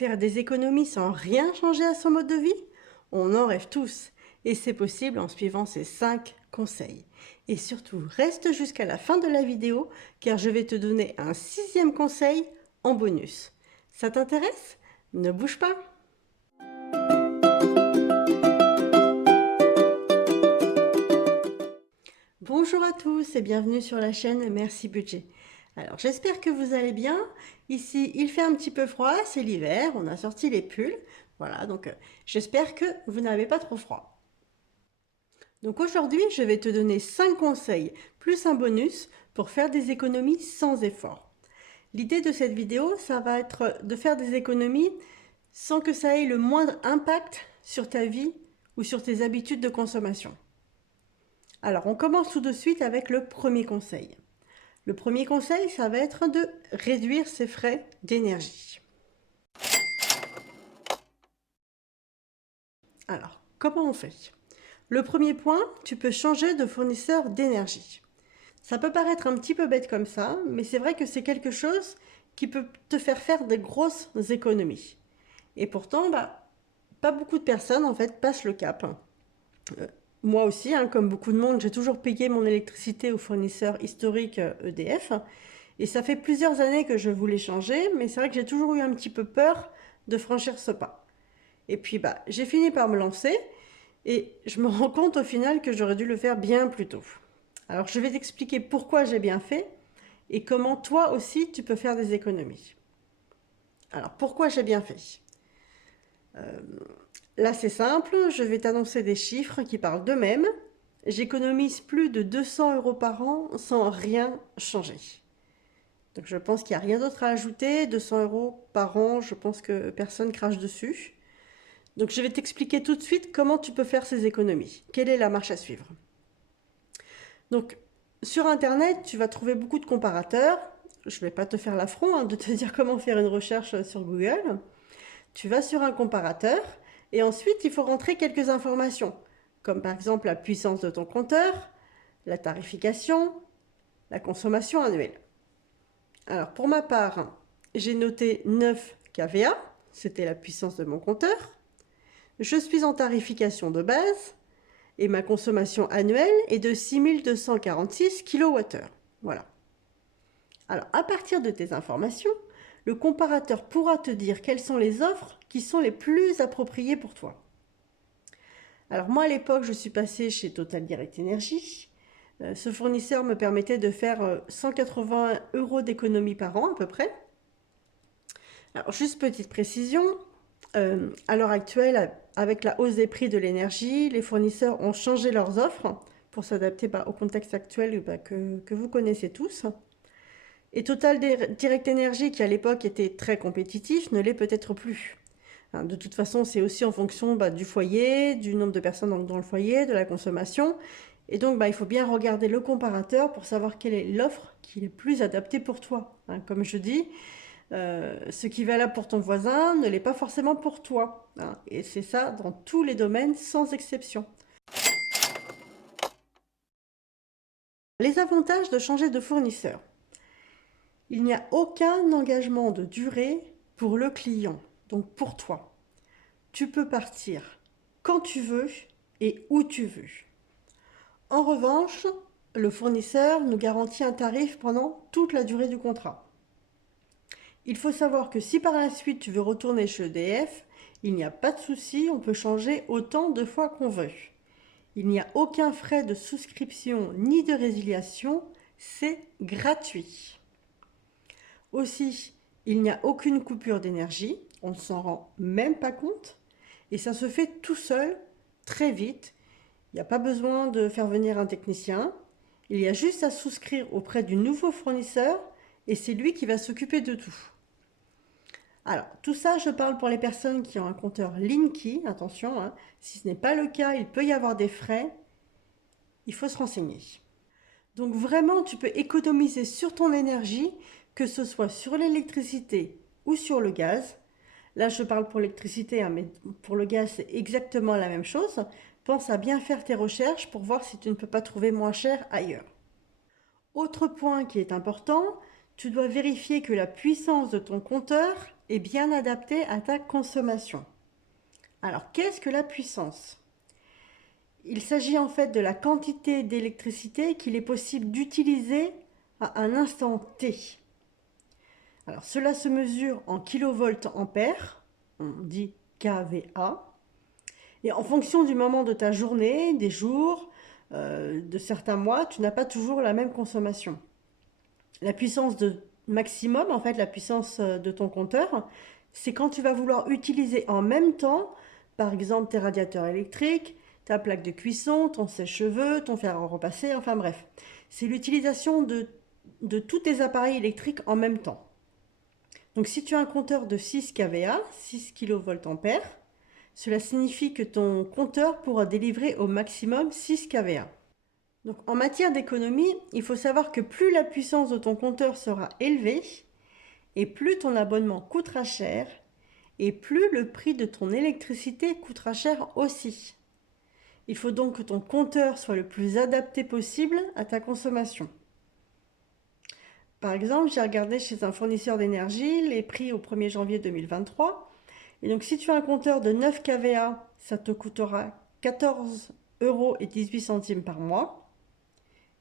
Faire des économies sans rien changer à son mode de vie? On en rêve tous. Et c'est possible en suivant ces 5 conseils. Et surtout, reste jusqu'à la fin de la vidéo car je vais te donner un 6e conseil en bonus. Ça t'intéresse? Ne bouge pas! Bonjour à tous et bienvenue sur la chaîne Merci Budget. Alors j'espère que vous allez bien. Ici il fait un petit peu froid, c'est l'hiver, on a sorti les pulls. Voilà, donc j'espère que vous n'avez pas trop froid. Donc aujourd'hui je vais te donner 5 conseils plus un bonus pour faire des économies sans effort. L'idée de cette vidéo, ça va être de faire des économies sans que ça ait le moindre impact sur ta vie ou sur tes habitudes de consommation. Alors, on commence tout de suite avec le premier conseil. Le premier conseil, ça va être de réduire ses frais d'énergie. Alors, comment on fait? Le premier point, tu peux changer de fournisseur d'énergie. Ça peut paraître un petit peu bête comme ça, mais c'est vrai que c'est quelque chose qui peut te faire des grosses économies. Et pourtant, pas beaucoup de personnes en fait passent le cap. Moi aussi, comme beaucoup de monde, j'ai toujours payé mon électricité au fournisseur historique EDF. Et ça fait plusieurs années que je voulais changer, mais c'est vrai que j'ai toujours eu un petit peu peur de franchir ce pas. Et puis j'ai fini par me lancer et je me rends compte au final que j'aurais dû le faire bien plus tôt. Alors je vais t'expliquer pourquoi j'ai bien fait et comment toi aussi tu peux faire des économies. Alors pourquoi j'ai bien fait? Là c'est simple, je vais t'annoncer des chiffres qui parlent d'eux-mêmes. J'économise plus de 200 € par an sans rien changer. Donc je pense qu'il n'y a rien d'autre à ajouter. 200 € par an, je pense que personne crache dessus. Donc je vais t'expliquer tout de suite comment tu peux faire ces économies. Quelle est la marche à suivre? Donc sur Internet, tu vas trouver beaucoup de comparateurs. Je ne vais pas te faire l'affront de te dire comment faire une recherche sur Google. Tu vas sur un comparateur et ensuite il faut rentrer quelques informations, comme par exemple la puissance de ton compteur, la tarification, la consommation annuelle. Alors pour ma part, j'ai noté 9 kVA, c'était la puissance de mon compteur. Je suis en tarification de base et ma consommation annuelle est de 6246 kWh. Voilà. Alors à partir de tes informations, le comparateur pourra te dire quelles sont les offres qui sont les plus appropriées pour toi. Alors moi à l'époque, je suis passée chez Total Direct Energy. Ce fournisseur me permettait de faire 180 € d'économie par an à peu près. Alors juste petite précision, à l'heure actuelle, avec la hausse des prix de l'énergie, les fournisseurs ont changé leurs offres pour s'adapter au contexte actuel que vous connaissez tous. Et Total Direct Energy, qui à l'époque était très compétitif, ne l'est peut-être plus. De toute façon, c'est aussi en fonction du foyer, du nombre de personnes dans le foyer, de la consommation. Et donc, il faut bien regarder le comparateur pour savoir quelle est l'offre qui est plus adaptée pour toi. Comme je dis, ce qui est valable pour ton voisin ne l'est pas forcément pour toi. Et c'est ça dans tous les domaines, sans exception. Les avantages de changer de fournisseur. Il n'y a aucun engagement de durée pour le client, donc pour toi. Tu peux partir quand tu veux et où tu veux. En revanche, le fournisseur nous garantit un tarif pendant toute la durée du contrat. Il faut savoir que si par la suite tu veux retourner chez EDF, il n'y a pas de souci, on peut changer autant de fois qu'on veut. Il n'y a aucun frais de souscription ni de résiliation, c'est gratuit. Aussi, il n'y a aucune coupure d'énergie, on ne s'en rend même pas compte et ça se fait tout seul, très vite. Il n'y a pas besoin de faire venir un technicien, il y a juste à souscrire auprès du nouveau fournisseur et c'est lui qui va s'occuper de tout. Alors, tout ça, je parle pour les personnes qui ont un compteur Linky, attention, si ce n'est pas le cas, il peut y avoir des frais, il faut se renseigner. Donc vraiment, tu peux économiser sur ton énergie, que ce soit sur l'électricité ou sur le gaz. Là, je parle pour l'électricité, mais pour le gaz, c'est exactement la même chose. Pense à bien faire tes recherches pour voir si tu ne peux pas trouver moins cher ailleurs. Autre point qui est important, tu dois vérifier que la puissance de ton compteur est bien adapté à ta consommation. Alors, qu'est-ce que la puissance? Il s'agit en fait de la quantité d'électricité qu'il est possible d'utiliser à un instant T. Alors, cela se mesure en kilovolts-ampères, on dit kVA, et en fonction du moment de ta journée, des jours, de certains mois, tu n'as pas toujours la même consommation. La puissance de maximum, en fait, la puissance de ton compteur, c'est quand tu vas vouloir utiliser en même temps, par exemple, tes radiateurs électriques, ta plaque de cuisson, ton sèche-cheveux, ton fer à repasser, enfin bref. C'est l'utilisation de tous tes appareils électriques en même temps. Donc si tu as un compteur de 6 kVA, 6 kVA, cela signifie que ton compteur pourra délivrer au maximum 6 kVA. Donc en matière d'économie, il faut savoir que plus la puissance de ton compteur sera élevée, et plus ton abonnement coûtera cher, et plus le prix de ton électricité coûtera cher aussi. Il faut donc que ton compteur soit le plus adapté possible à ta consommation. Par exemple, j'ai regardé chez un fournisseur d'énergie les prix au 1er janvier 2023. Et donc si tu as un compteur de 9 kVA, ça te coûtera 14,18 € par mois.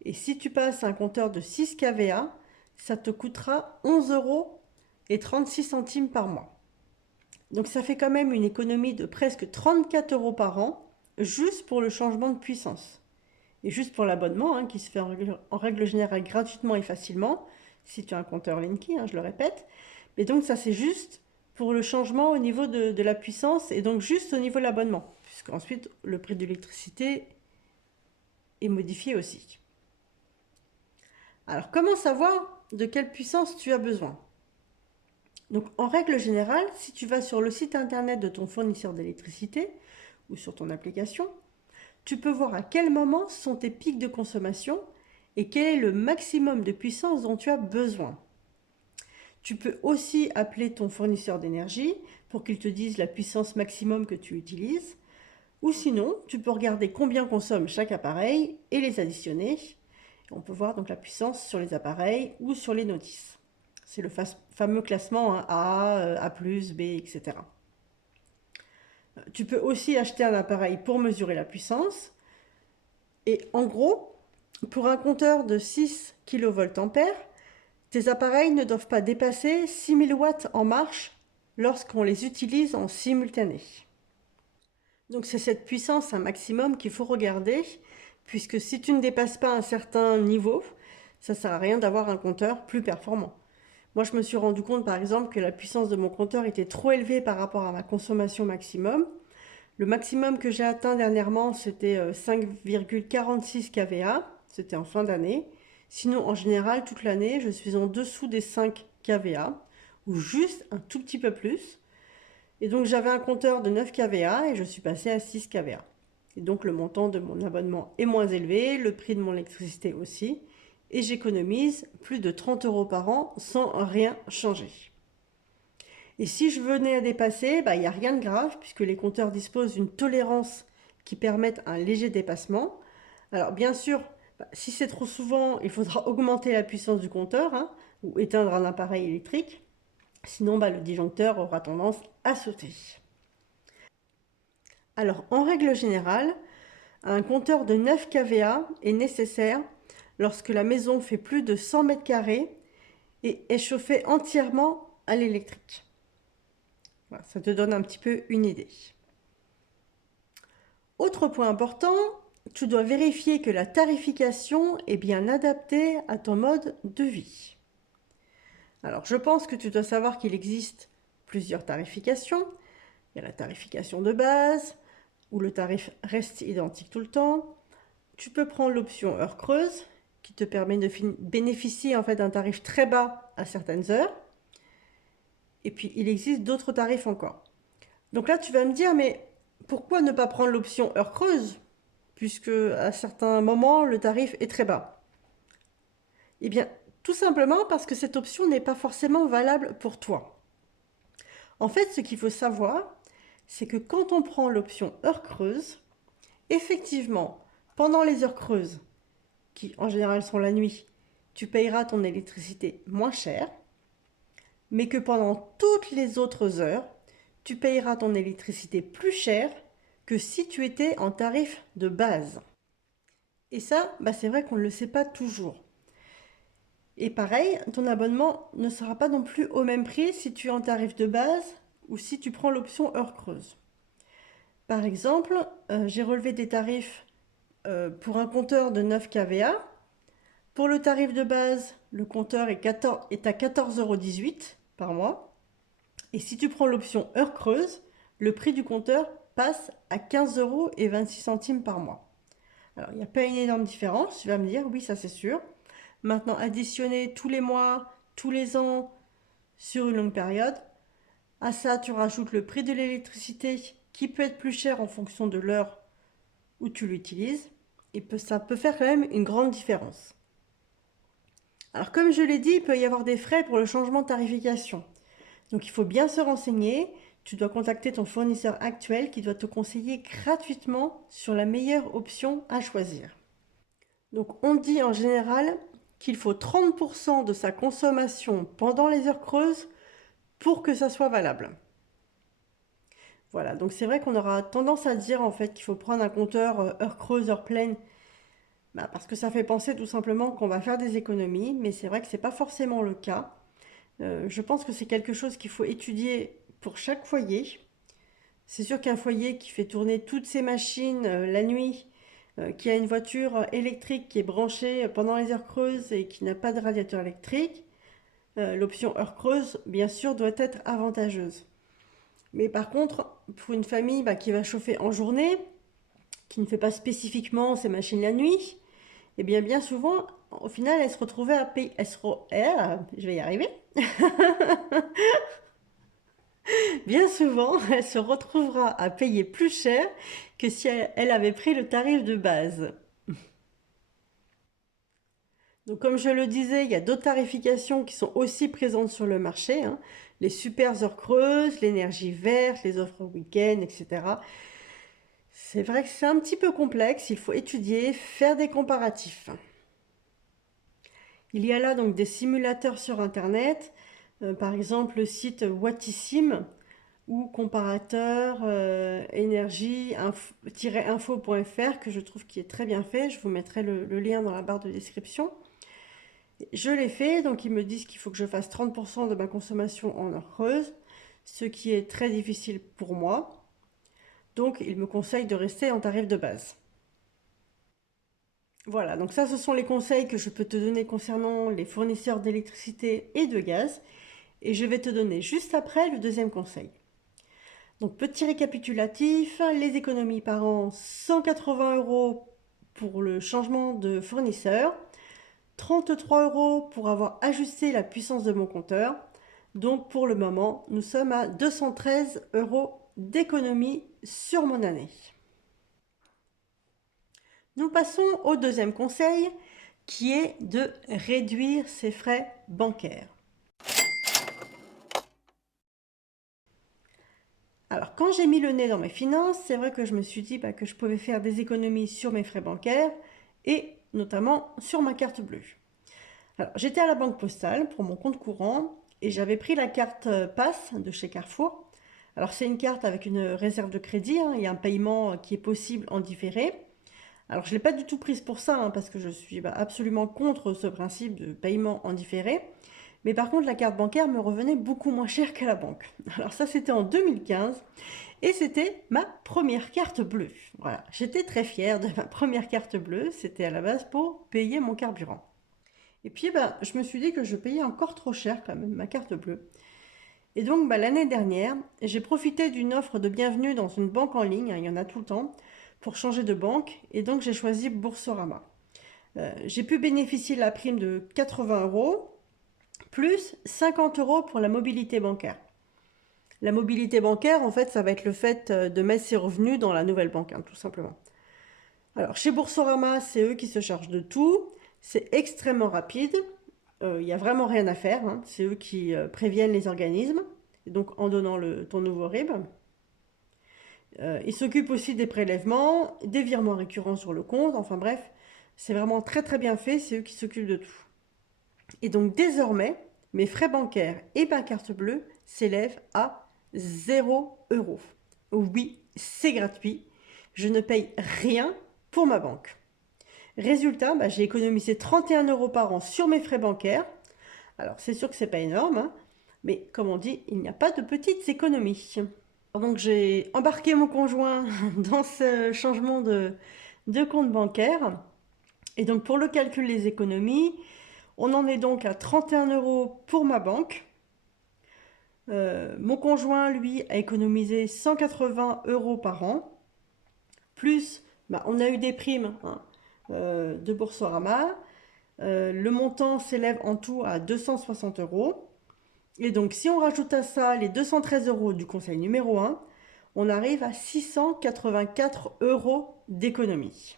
Et si tu passes à un compteur de 6 kVA, ça te coûtera 11,36 € par mois. Donc ça fait quand même une économie de presque 34 € par an, juste pour le changement de puissance. Et juste pour l'abonnement, qui se fait en règle générale gratuitement et facilement, si tu as un compteur Linky, je le répète. Mais donc ça c'est juste pour le changement au niveau de la puissance et donc juste au niveau de l'abonnement, puisqu'ensuite le prix de l'électricité est modifié aussi. Alors comment savoir de quelle puissance tu as besoin? Donc en règle générale, si tu vas sur le site internet de ton fournisseur d'électricité ou sur ton application, tu peux voir à quel moment sont tes pics de consommation et quel est le maximum de puissance dont tu as besoin. Tu peux aussi appeler ton fournisseur d'énergie pour qu'il te dise la puissance maximum que tu utilises. Ou sinon, tu peux regarder combien consomme chaque appareil et les additionner. On peut voir donc la puissance sur les appareils ou sur les notices. C'est le fameux classement A, A+, B, etc. Tu peux aussi acheter un appareil pour mesurer la puissance. Et en gros, pour un compteur de 6 kVA, tes appareils ne doivent pas dépasser 6000 watts en marche lorsqu'on les utilise en simultané. Donc c'est cette puissance un maximum qu'il faut regarder, puisque si tu ne dépasses pas un certain niveau, ça ne sert à rien d'avoir un compteur plus performant. Moi je me suis rendu compte par exemple que la puissance de mon compteur était trop élevée par rapport à ma consommation maximum. Le maximum que j'ai atteint dernièrement c'était 5,46 kVA, c'était en fin d'année. Sinon en général toute l'année je suis en dessous des 5 kVA, ou juste un tout petit peu plus. Et donc j'avais un compteur de 9 kVA et je suis passée à 6 kVA. Et donc le montant de mon abonnement est moins élevé, le prix de mon électricité aussi. Et j'économise plus de 30 € par an sans rien changer. Et si je venais à dépasser, il n'y a rien de grave puisque les compteurs disposent d'une tolérance qui permette un léger dépassement. Alors bien sûr, si c'est trop souvent, il faudra augmenter la puissance du compteur ou éteindre un appareil électrique. Sinon, le disjoncteur aura tendance à sauter. Alors, en règle générale, un compteur de 9 kVA est nécessaire lorsque la maison fait plus de 100 mètres carrés et est chauffée entièrement à l'électrique. Voilà, ça te donne un petit peu une idée. Autre point important, tu dois vérifier que la tarification est bien adaptée à ton mode de vie. Alors, je pense que tu dois savoir qu'il existe plusieurs tarifications. Il y a la tarification de base, où le tarif reste identique tout le temps. Tu peux prendre l'option heure creuse, qui te permet de bénéficier en fait d'un tarif très bas à certaines heures. Et puis, il existe d'autres tarifs encore. Donc là, tu vas me dire, mais pourquoi ne pas prendre l'option heure creuse, puisque à certains moments, le tarif est très bas? Eh bien, tout simplement parce que cette option n'est pas forcément valable pour toi. En fait, ce qu'il faut savoir, c'est que quand on prend l'option heure creuse, effectivement, pendant les heures creuses, qui en général sont la nuit, tu payeras ton électricité moins cher. mais que pendant toutes les autres heures, tu payeras ton électricité plus cher que si tu étais en tarif de base. Et ça, c'est vrai qu'on ne le sait pas toujours. Et pareil, ton abonnement ne sera pas non plus au même prix si tu es en tarif de base ou si tu prends l'option heure creuse. Par exemple, j'ai relevé des tarifs pour un compteur de 9 kVA. Pour le tarif de base, le compteur est à 14,18 € par mois. Et si tu prends l'option heure creuse, le prix du compteur passe à 15,26 € par mois. Alors, il n'y a pas une énorme différence, tu vas me dire, oui, ça c'est sûr. Maintenant, additionner tous les mois, tous les ans, sur une longue période, à ça, tu rajoutes le prix de l'électricité qui peut être plus cher en fonction de l'heure où tu l'utilises. Et ça peut faire quand même une grande différence. Alors, comme je l'ai dit, il peut y avoir des frais pour le changement de tarification. Donc, il faut bien se renseigner. Tu dois contacter ton fournisseur actuel qui doit te conseiller gratuitement sur la meilleure option à choisir. Donc, on dit en général qu'il faut 30% de sa consommation pendant les heures creuses pour que ça soit valable. Voilà, donc c'est vrai qu'on aura tendance à dire en fait qu'il faut prendre un compteur heure creuse, heure pleine, parce que ça fait penser tout simplement qu'on va faire des économies, mais c'est vrai que c'est pas forcément le cas. Je pense que c'est quelque chose qu'il faut étudier pour chaque foyer. C'est sûr qu'un foyer qui fait tourner toutes ses machines la nuit, qui a une voiture électrique qui est branchée pendant les heures creuses et qui n'a pas de radiateur électrique, l'option heure creuse, bien sûr, doit être avantageuse. Mais par contre, pour une famille qui va chauffer en journée, qui ne fait pas spécifiquement ses machines la nuit, eh bien souvent, au final, elle se retrouvait à payer. Je vais y arriver. Bien souvent, elle se retrouvera à payer plus cher que si elle avait pris le tarif de base. Donc, comme je le disais, il y a d'autres tarifications qui sont aussi présentes sur le marché, hein. Les super heures creuses, l'énergie verte, les offres week-end, etc. C'est vrai que c'est un petit peu complexe, il faut étudier, faire des comparatifs. Il y a là donc des simulateurs sur Internet, par exemple le site Whatissim ou comparateur énergie-info.fr que je trouve qui est très bien fait. Je vous mettrai le lien dans la barre de description. Je l'ai fait, donc ils me disent qu'il faut que je fasse 30% de ma consommation en heure creuse, ce qui est très difficile pour moi. Donc ils me conseillent de rester en tarif de base. Voilà, donc ça, ce sont les conseils que je peux te donner concernant les fournisseurs d'électricité et de gaz. Et je vais te donner juste après le deuxième conseil. Donc, petit récapitulatif, les économies par an, 180 € pour le changement de fournisseur, 33 € pour avoir ajusté la puissance de mon compteur. Donc, pour le moment, nous sommes à 213 € d'économie sur mon année. Nous passons au deuxième conseil qui est de réduire ses frais bancaires. Alors quand j'ai mis le nez dans mes finances, c'est vrai que je me suis dit que je pouvais faire des économies sur mes frais bancaires et notamment sur ma carte bleue. Alors j'étais à la banque postale pour mon compte courant et j'avais pris la carte Pass de chez Carrefour. Alors c'est une carte avec une réserve de crédit, hein, et un paiement qui est possible en différé. Alors, je ne l'ai pas du tout prise pour ça, hein, parce que je suis absolument contre ce principe de paiement en différé. Mais par contre, la carte bancaire me revenait beaucoup moins cher qu'à la banque. Alors ça, c'était en 2015 et c'était ma première carte bleue. Voilà, j'étais très fière de ma première carte bleue. C'était à la base pour payer mon carburant. Et puis, je me suis dit que je payais encore trop cher quand même ma carte bleue. Et donc, l'année dernière, j'ai profité d'une offre de bienvenue dans une banque en ligne, hein, il y en a tout le temps, pour changer de banque, et donc j'ai choisi Boursorama. J'ai pu bénéficier de la prime de 80 € plus 50 € pour la mobilité bancaire. La mobilité bancaire, en fait, ça va être le fait de mettre ses revenus dans la nouvelle banque, hein, tout simplement. Alors, chez Boursorama, c'est eux qui se chargent de tout. C'est extrêmement rapide. Il n'y a vraiment rien à faire, hein. C'est eux qui préviennent les organismes, et donc en donnant ton nouveau RIB. Ils s'occupent aussi des prélèvements, des virements récurrents sur le compte. Enfin bref, c'est vraiment très très bien fait. C'est eux qui s'occupent de tout. Et donc désormais, mes frais bancaires et ma carte bleue s'élèvent à 0 €. Oui, c'est gratuit. Je ne paye rien pour ma banque. Résultat, j'ai économisé 31 € par an sur mes frais bancaires. Alors, c'est sûr que c'est pas énorme, hein, mais comme on dit, il n'y a pas de petites économies. Donc, j'ai embarqué mon conjoint dans ce changement de compte bancaire. Et donc, pour le calcul des économies, on en est donc à 31 € pour ma banque. Mon conjoint, lui, a économisé 180 € par an. Plus, on a eu des primes, hein, de Boursorama. Le montant s'élève en tout à 260 €. Et donc, si on rajoute à ça les 213 € du conseil numéro 1, on arrive à 684 € d'économie.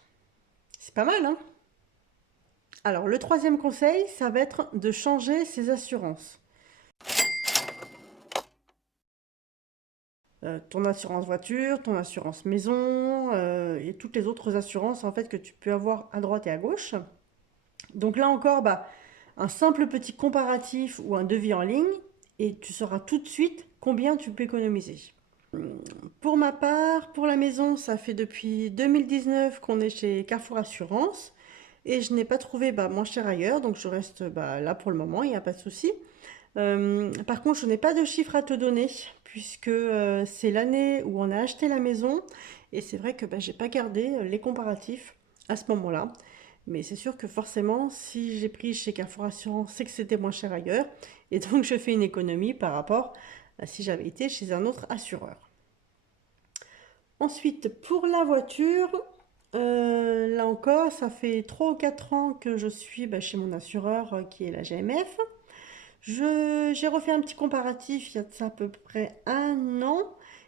C'est pas mal, hein? Alors, le troisième conseil, ça va être de changer ses assurances. Ton assurance voiture, ton assurance maison, et toutes les autres assurances en fait que tu peux avoir à droite et à gauche. Donc là encore, un simple petit comparatif ou un devis en ligne et tu sauras tout de suite combien tu peux économiser. Pour ma part, pour la maison, ça fait depuis 2019 qu'on est chez Carrefour Assurance et je n'ai pas trouvé moins cher ailleurs, donc je reste là pour le moment, il n'y a pas de souci. Par contre, je n'ai pas de chiffre à te donner puisque c'est l'année où on a acheté la maison et c'est vrai que j'ai pas gardé les comparatifs à ce moment-là. Mais c'est sûr que forcément, si j'ai pris chez Carrefour Assurance, c'est que c'était moins cher ailleurs et donc je fais une économie par rapport à si j'avais été chez un autre assureur. Ensuite, pour la voiture, là encore, ça fait 3 ou 4 ans que je suis chez mon assureur qui est la GMF. J'ai refait un petit comparatif il y a de ça à peu près 1 an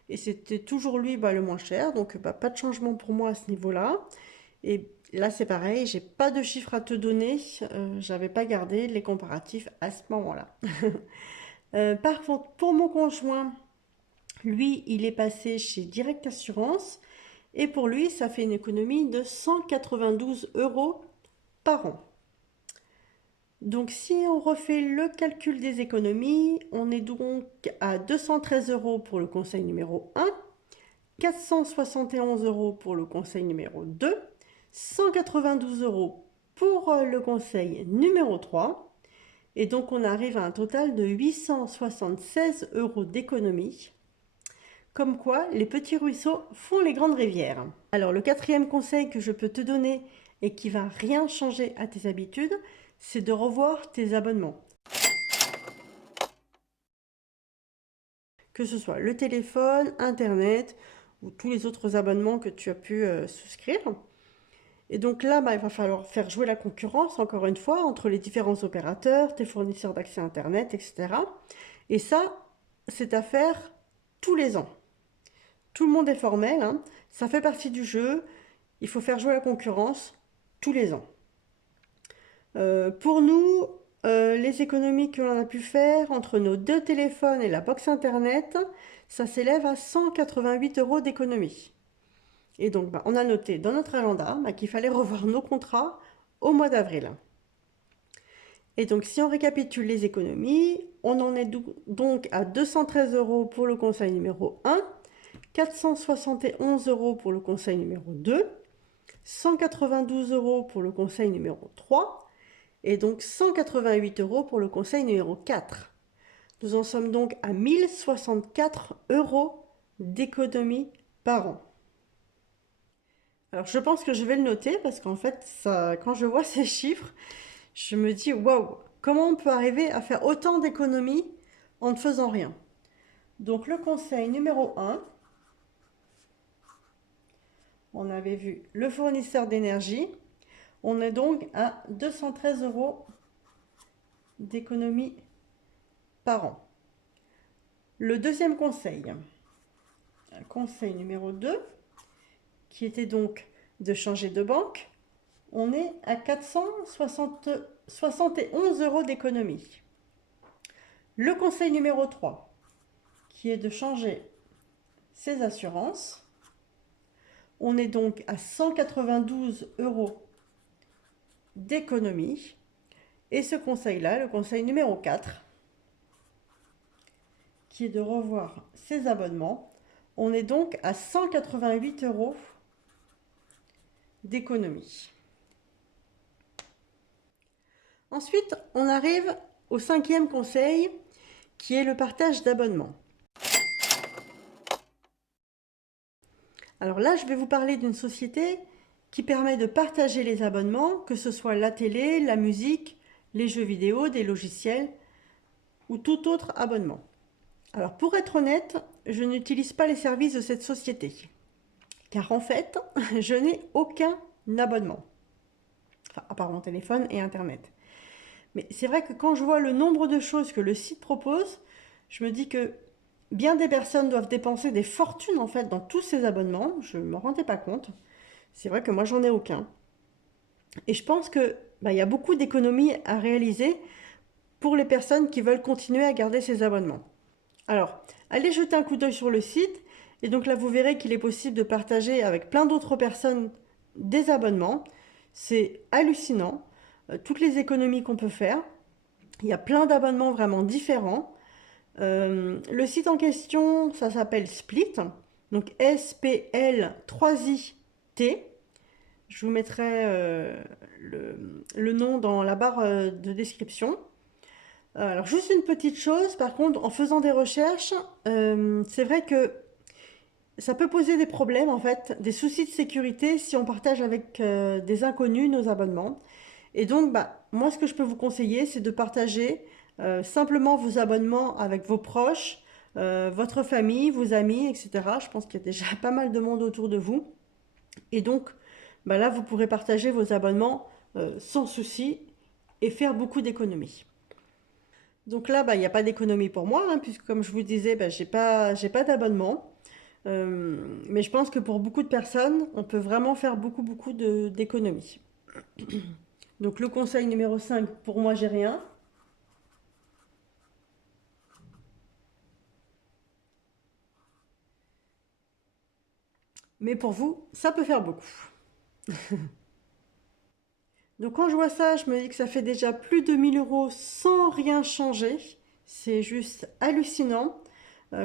et c'était toujours lui le moins cher, donc pas de changement pour moi à ce niveau-là. Et là c'est pareil, j'ai pas de chiffre à te donner, j'avais pas gardé les comparatifs à ce moment-là. Par contre, pour mon conjoint, lui, il est passé chez Direct Assurance et pour lui, ça fait une économie de 192 € par an. Donc si on refait le calcul des économies, on est donc à 213 € pour le conseil numéro 1, 471 € pour le conseil numéro 2, 192 € pour le conseil numéro 3, et donc on arrive à un total de 876 € d'économie. Comme quoi, les petits ruisseaux font les grandes rivières. Alors le quatrième conseil que je peux te donner et qui va rien changer à tes habitudes, c'est de revoir tes abonnements. Que ce soit le téléphone, Internet ou tous les autres abonnements que tu as pu souscrire. Et donc là, il va falloir faire jouer la concurrence, encore une fois, entre les différents opérateurs, tes fournisseurs d'accès Internet, etc. Et ça, c'est à faire tous les ans. Tout le monde est formel, hein. Ça fait partie du jeu. Il faut faire jouer la concurrence tous les ans. Pour nous, les économies que l'on a pu faire entre nos 2 téléphones et la box internet, ça s'élève à 188 € d'économie. Et donc, on a noté dans notre agenda qu'il fallait revoir nos contrats au mois d'avril. Et donc, si on récapitule les économies, on en est donc à 213 € pour le conseil numéro 1, 471 € pour le conseil numéro 2, 192 € pour le conseil numéro 3, et donc 188 € pour le conseil numéro 4. Nous en sommes donc à 1064 € d'économie par an. Alors je pense que je vais le noter parce qu'en fait, quand je vois ces chiffres, je me dis waouh, comment on peut arriver à faire autant d'économies en ne faisant rien. Donc le conseil numéro 1, on avait vu le fournisseur d'énergie. On est donc à 213 € d'économie par an. Le deuxième conseil, conseil numéro 2, qui était donc de changer de banque, on est à 471 € d'économie. Le conseil numéro 3, qui est de changer ses assurances, on est donc à 192 € d'économie. Et ce conseil-là, le conseil numéro 4, qui est de revoir ses abonnements. On est donc à 188 € d'économie. Ensuite, on arrive au cinquième conseil, qui est le partage d'abonnements. Alors là, je vais vous parler d'une société qui permet de partager les abonnements, que ce soit la télé, la musique, les jeux vidéo, des logiciels ou tout autre abonnement. Alors pour être honnête, je n'utilise pas les services de cette société, car en fait, je n'ai aucun abonnement, enfin, à part mon téléphone et Internet. Mais c'est vrai que quand je vois le nombre de choses que le site propose, je me dis que bien des personnes doivent dépenser des fortunes en fait dans tous ces abonnements. Je ne m'en rendais pas compte. C'est vrai que moi j'en ai aucun. Et je pense que y a beaucoup d'économies à réaliser pour les personnes qui veulent continuer à garder ces abonnements. Alors, allez jeter un coup d'œil sur le site. Et donc là, vous verrez qu'il est possible de partager avec plein d'autres personnes des abonnements. C'est hallucinant, toutes les économies qu'on peut faire. Il y a plein d'abonnements vraiment différents. Le site en question, ça s'appelle Split, donc SPL3IT. Je vous mettrai le nom dans la barre de description. Alors juste une petite chose, par contre, en faisant des recherches, c'est vrai que ça peut poser des problèmes en fait, des soucis de sécurité si on partage avec des inconnus nos abonnements. Et donc, moi, ce que je peux vous conseiller, c'est de partager simplement vos abonnements avec vos proches, votre famille, vos amis, etc. Je pense qu'il y a déjà pas mal de monde autour de vous. Et donc, là, vous pourrez partager vos abonnements sans souci et faire beaucoup d'économies. Donc là, il n'y a pas d'économie pour moi, hein, puisque comme je vous disais, j'ai pas d'abonnement. Mais je pense que pour beaucoup de personnes, on peut vraiment faire beaucoup d'économies. Donc le conseil numéro 5, pour moi, j'ai rien. Mais pour vous, ça peut faire beaucoup. Donc quand je vois ça, je me dis que ça fait déjà plus de 1000 € sans rien changer. C'est juste hallucinant.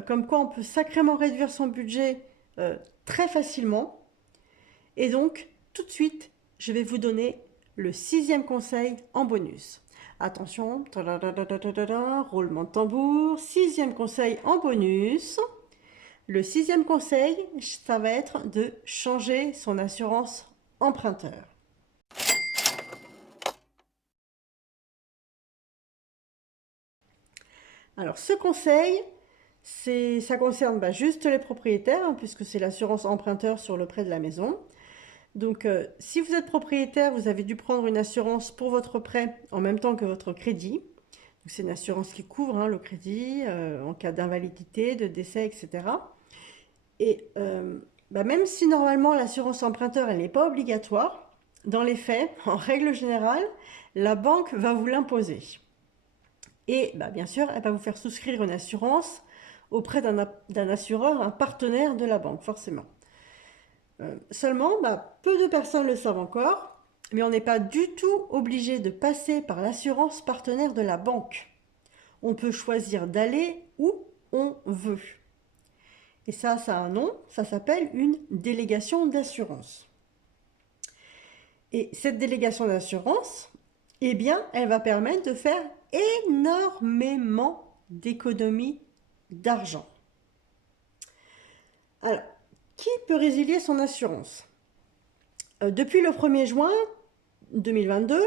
Comme quoi on peut sacrément réduire son budget très facilement. Et donc, tout de suite, je vais vous donner le sixième conseil en bonus. Attention, roulement de tambour, sixième conseil en bonus. Le sixième conseil, ça va être de changer son assurance emprunteur. Alors ce conseil, ça concerne juste les propriétaires, hein, puisque c'est l'assurance emprunteur sur le prêt de la maison. Donc si vous êtes propriétaire, vous avez dû prendre une assurance pour votre prêt en même temps que votre crédit. C'est une assurance qui couvre le crédit en cas d'invalidité, de décès, etc. Et même si normalement l'assurance emprunteur elle n'est pas obligatoire, dans les faits, en règle générale, la banque va vous l'imposer. Et bien sûr, elle va vous faire souscrire une assurance auprès d'un assureur, un partenaire de la banque, forcément. Seulement, peu de personnes le savent encore, mais on n'est pas du tout obligé de passer par l'assurance partenaire de la banque. On peut choisir d'aller où on veut. Et ça a un nom, ça s'appelle une délégation d'assurance. Et cette délégation d'assurance, elle va permettre de faire énormément d'économies d'argent. Alors, qui peut résilier son assurance? Depuis le 1er juin 2022,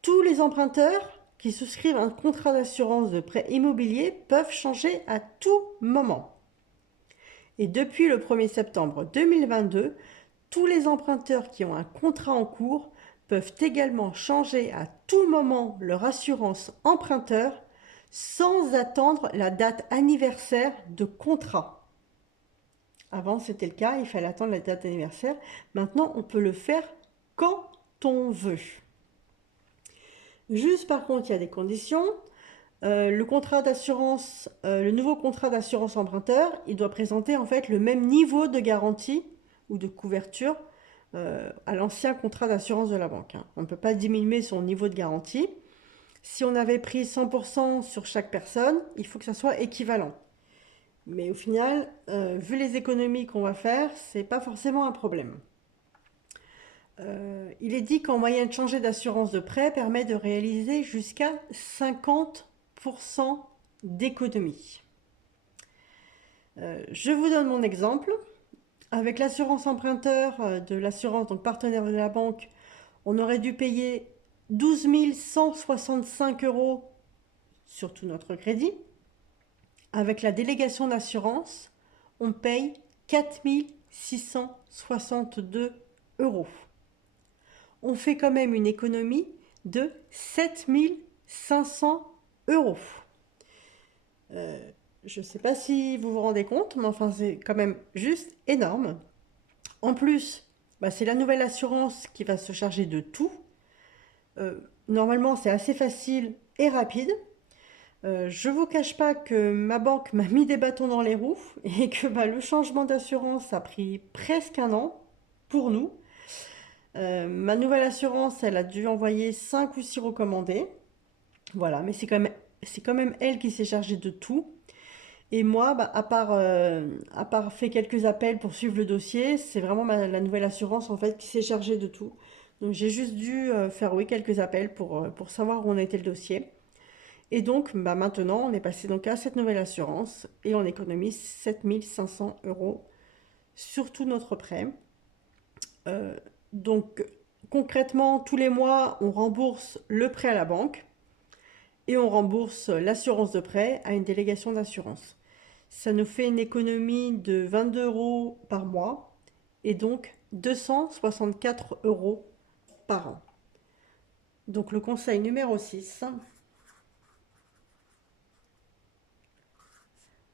tous les emprunteurs qui souscrivent un contrat d'assurance de prêt immobilier peuvent changer à tout moment. Et depuis le 1er septembre 2022, tous les emprunteurs qui ont un contrat en cours peuvent également changer à tout moment leur assurance emprunteur sans attendre la date anniversaire de contrat. Avant, c'était le cas, il fallait attendre la date anniversaire. Maintenant, on peut le faire quand on veut. Juste par contre, il y a des conditions. Le contrat d'assurance, le nouveau contrat d'assurance emprunteur, il doit présenter en fait le même niveau de garantie ou de couverture à l'ancien contrat d'assurance de la banque. On ne peut pas diminuer son niveau de garantie. Si on avait pris 100% sur chaque personne, il faut que ça soit équivalent. Mais au final, vu les économies qu'on va faire, c'est pas forcément un problème. Il est dit qu'en moyenne, changer d'assurance de prêt permet de réaliser jusqu'à 50% d'économie. Je vous donne mon exemple. Avec l'assurance emprunteur de l'assurance, donc partenaire de la banque, on aurait dû payer 12 165 euros sur tout notre crédit. Avec la délégation d'assurance, on paye 4 662 euros. On fait quand même une économie de 7 500 euros. Je ne sais pas si vous vous rendez compte, mais enfin c'est quand même juste énorme. En plus, c'est la nouvelle assurance qui va se charger de tout. Normalement, c'est assez facile et rapide. Je vous cache pas que ma banque m'a mis des bâtons dans les roues et que le changement d'assurance a pris presque un an pour nous. Ma nouvelle assurance, elle a dû envoyer 5 ou 6 recommandés. Voilà, mais c'est quand même elle qui s'est chargée de tout. Et moi, à part fait quelques appels pour suivre le dossier, c'est vraiment la nouvelle assurance en fait qui s'est chargée de tout. Donc j'ai juste dû faire oui quelques appels pour savoir où en était le dossier. Et donc maintenant, on est passé donc à cette nouvelle assurance et on économise 7 500 euros sur tout notre prêt. Donc concrètement, tous les mois, on rembourse le prêt à la banque et on rembourse l'assurance de prêt à une délégation d'assurance. Ça nous fait une économie de 22 euros par mois et donc 264 euros par an. Donc le conseil numéro 6,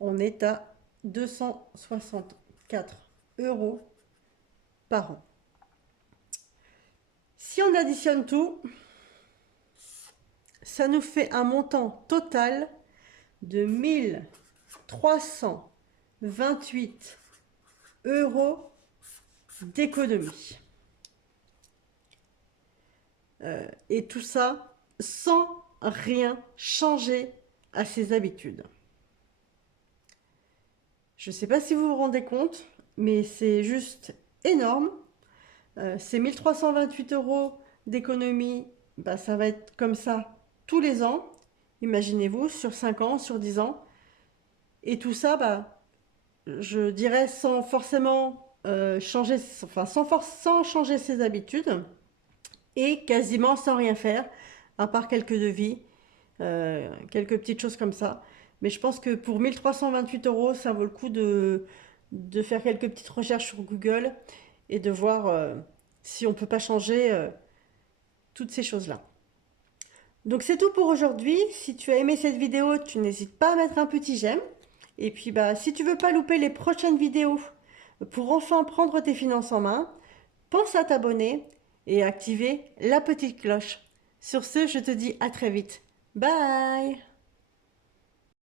on est à 264 euros par an. Si on additionne tout, ça nous fait un montant total de 1328 euros d'économie. Et tout ça sans rien changer à ses habitudes. Je ne sais pas si vous vous rendez compte, mais c'est juste énorme. Ces 1328 euros d'économie, ça va être comme ça tous les ans. Imaginez-vous, sur 5 ans, sur 10 ans. Et tout ça, je dirais sans forcément changer, sans changer ses habitudes et quasiment sans rien faire, à part quelques devis, quelques petites choses comme ça. Mais je pense que pour 1328 euros, ça vaut le coup de faire quelques petites recherches sur Google et de voir si on ne peut pas changer toutes ces choses-là. Donc c'est tout pour aujourd'hui. Si tu as aimé cette vidéo, tu n'hésites pas à mettre un petit j'aime. Et puis si tu veux pas louper les prochaines vidéos pour enfin prendre tes finances en main, pense à t'abonner et activer la petite cloche. Sur ce, je te dis à très vite. Bye!